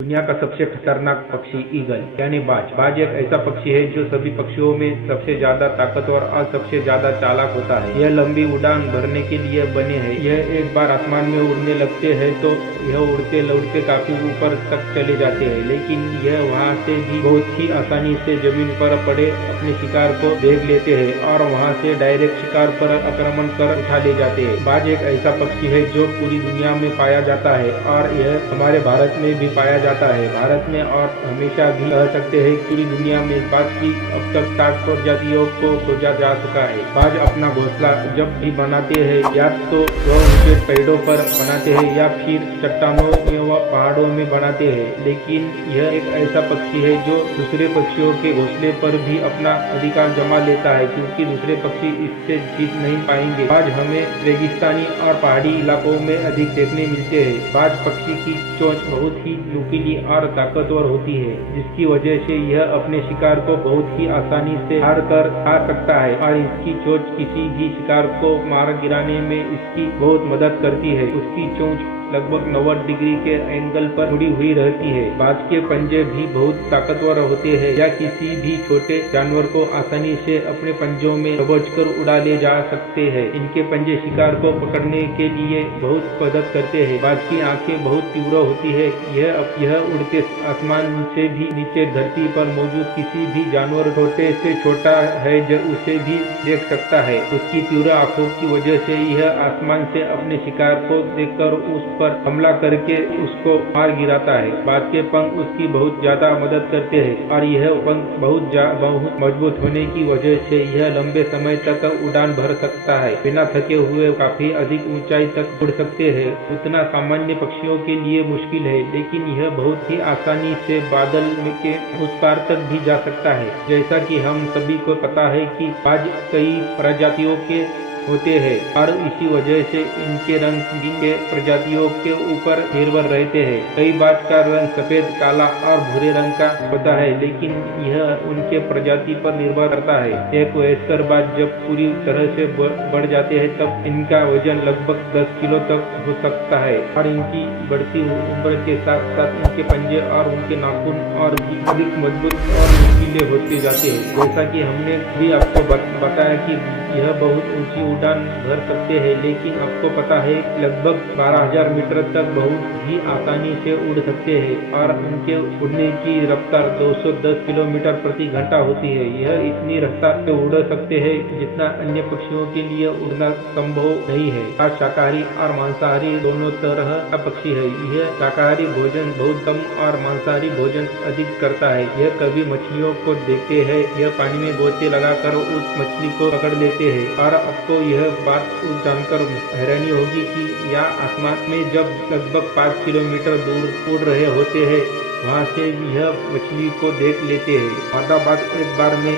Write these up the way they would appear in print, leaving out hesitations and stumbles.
दुनिया का सबसे खतरनाक पक्षी ईगल यानी बाज। बाज एक ऐसा पक्षी है जो सभी पक्षियों में सबसे ज्यादा ताकतवर और सबसे ज्यादा चालाक होता है। यह लंबी उड़ान भरने के लिए बने हैं। यह एक बार आसमान में उड़ने लगते हैं तो यह उड़ते उड़ते काफी ऊपर तक चले जाते हैं, लेकिन यह वहाँ से भी बहुत ही आसानी से जमीन पर पड़े अपने शिकार को देख लेते हैं और वहाँ से डायरेक्ट शिकार पर आक्रमण कर उठा ले जाते हैं। बाज एक ऐसा पक्षी है जो पूरी दुनिया में पाया जाता है और यह हमारे भारत में भी पाया जाता है। भारत में और हमेशा भी कह सकते हैं पूरी दुनिया में बाज की अब तक 60 प्रजातियों को खोजा जा चुका है। बाज अपना घोंसला जब भी बनाते हैं या तो वह ऊंचे पेड़ों पर बनाते हैं या फिर चट्टानों व पहाड़ों में बनाते हैं, लेकिन यह एक ऐसा पक्षी है जो दूसरे पक्षियों के घोंसले पर भी अपना अधिकार जमा लेता है, क्योंकि दूसरे पक्षी इससे जीत नहीं पाएंगे। बाज हमें रेगिस्तानी और पहाड़ी इलाकों में अधिक देखने मिलते हैं। बाज पक्षी की चोंच बहुत ही नुकीली और ताकतवर होती है, जिसकी वजह से यह अपने शिकार को बहुत ही आसानी से हार कर खा सकता है और इसकी चोंच किसी भी शिकार को मार गिराने में इसकी बहुत मदद करती है। उसकी चोंच लगभग 90 डिग्री के एंगल पर मुड़ी हुई रहती है। बाज के पंजे भी बहुत ताकतवर होते हैं या किसी भी छोटे जानवर को आसानी से अपने पंजों में दबोचकर उड़ा ले जा सकते हैं। इनके पंजे शिकार को पकड़ने के लिए बहुत मदद करते हैं। बाज की आंखें बहुत तीव्र होती है। यह उड़ते आसमान से भी नीचे धरती पर मौजूद किसी भी जानवर छोटे से छोटा है जो उसे भी देख सकता है। उसकी तीव्र आंखों की वजह से यह आसमान से अपने शिकार को देखकर उस पर हमला करके उसको मार गिराता है। बाज के पंख उसकी बहुत ज्यादा मदद करते हैं और यह पंख बहुत मजबूत होने की वजह से यह लंबे समय तक उड़ान भर सकता है। बिना थके हुए काफी अधिक ऊंचाई तक उड़ सकते हैं। उतना सामान्य पक्षियों के लिए मुश्किल है, लेकिन यह बहुत ही आसानी से बादल के उस पार तक भी जा सकता है। जैसा कि हम सभी को पता है कि बाज कई प्रजातियों के होते हैं और इसी वजह से इनके रंग के प्रजातियों के ऊपर निर्भर रहते हैं। कई बाज का रंग सफेद, काला और भूरे रंग का होता है, लेकिन यह उनके प्रजाति पर निर्भर करता है। एक वयस्कर बाज जब पूरी तरह से बढ़ जाते हैं तब इनका वजन लगभग 10 किलो तक हो सकता है और इनकी बढ़ती उम्र के साथ साथ इनके पंजे और उनके नाखून और भी अधिक मजबूत और नुकीले होते जाते हैं। जैसा कि हमने भी आपको बताया कि यह बहुत ऊंची उड़ान भर सकते हैं, लेकिन आपको पता है लगभग 12,000 मीटर तक बहुत ही आसानी से उड़ सकते हैं और उनके उड़ने की रफ्तार 210 किलोमीटर प्रति घंटा होती है। यह इतनी रफ्तार से उड़ सकते हैं जितना अन्य पक्षियों के लिए उड़ना संभव नहीं है। आज शाकाहारी और मांसाहारी दोनों तरह का पक्षी है। यह शाकाहारी भोजन बहुत कम और मांसाहारी भोजन अधिक करता है। यह कभी मछलियों को देखते हैं, यह पानी में गोते लगाकर उस मछली को पकड़ लेते हैं और आपको यह बात जानकर हैरानी होगी कि यह आसमान में जब लगभग 5 किलोमीटर दूर उड़ रहे होते हैं वहाँ से यह मछली को देख लेते हैं। मादा बाज एक बार में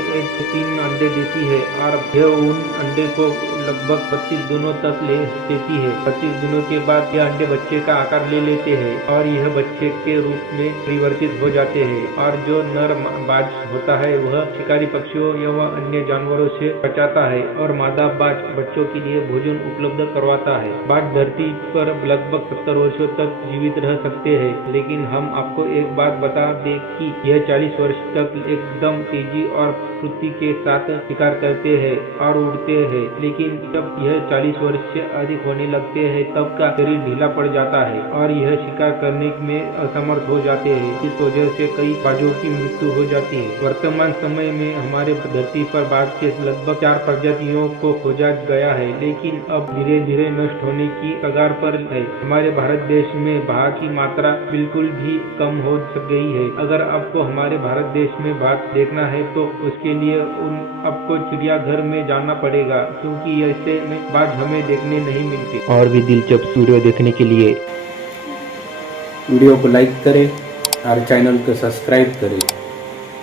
3 अंडे देती है और यह उन अंडे को लगभग 25 दिनों तक ले देती है। 25 दिनों के बाद यह अंडे बच्चे का आकार ले लेते हैं और यह बच्चे के रूप में परिवर्तित हो जाते हैं और जो नर बाज होता है वह शिकारी पक्षियों एवं अन्य जानवरों से बचाता है और मादा बाज बच्चों के लिए भोजन उपलब्ध करवाता है। बाज धरती पर लगभग 70 वर्षों तक जीवित रह सकते हैं, लेकिन हम आपको एक बात बता दें कि यह 40 वर्ष तक एकदम तेजी और फुर्ती के साथ शिकार करते हैं और उड़ते हैं, लेकिन जब यह 40 वर्ष से अधिक होने लगते हैं तब का शरीर ढीला पड़ जाता है और यह शिकार करने में असमर्थ हो जाते हैं। इस वजह से कई बाजों की मृत्यु हो जाती है। वर्तमान समय में हमारे धरती पर बाज के लगभग 4 प्रजातियों को खोजा गया है, लेकिन अब धीरे धीरे नष्ट होने की कगार पर है। हमारे भारत देश में बाघ की मात्रा बिल्कुल भी कम हो गई है। अगर आपको हमारे भारत देश में बाघ देखना है तो उसके लिए आपको चिड़ियाघर में जाना पड़ेगा, क्योंकि ऐसे में बाघ हमें देखने नहीं मिलते। और भी दिलचस्प वीडियो देखने के लिए वीडियो को लाइक करें और चैनल को सब्सक्राइब करें।